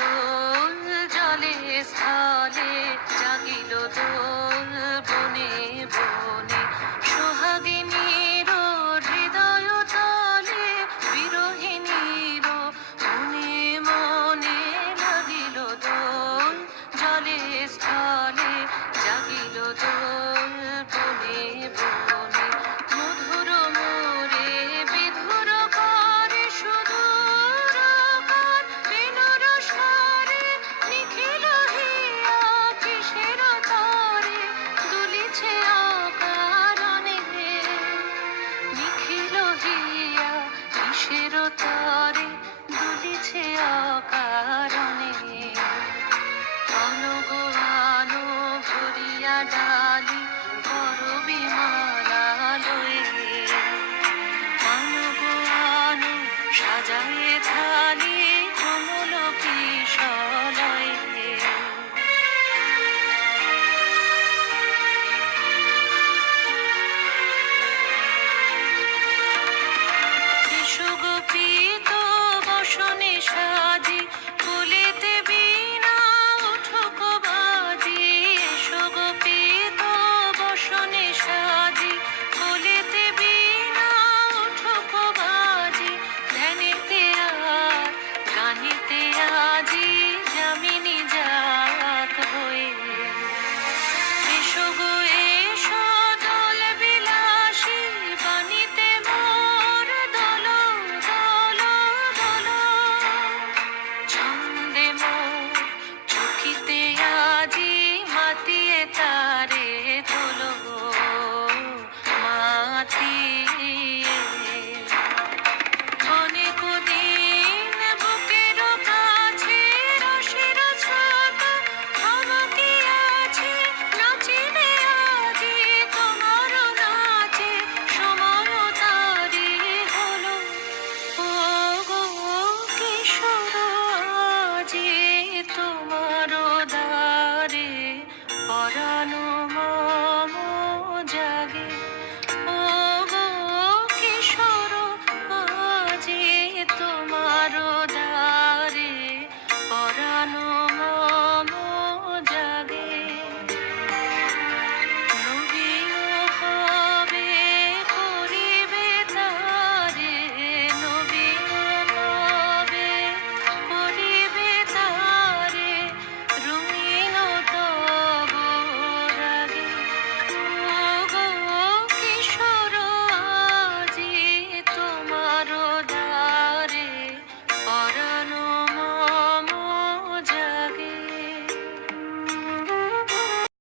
দোল জলে স্থলে, জাগিল দোল বনে বনে। সোহাগিনীর হৃদয় তলে, বিরহিণীর মনে মনে লাগিল দোল জলে স্থলে, জাগিল দোল বনে বনে। মধুর মোরে বিধুর করে সুদূর কার, বেণুর স্বরে নিখিল হিয়া কিসের তরে দুলিছে অকারণে। নিখিল হিয়া কিসের তরে দুলিছে অকারণে। আনো আনো ভরিয়া ডালি করবি মালা লয়ে। আনো আনো সাজায়ে থালি কমল কিশলয়ে। সুগোপিত বসনে সাজি,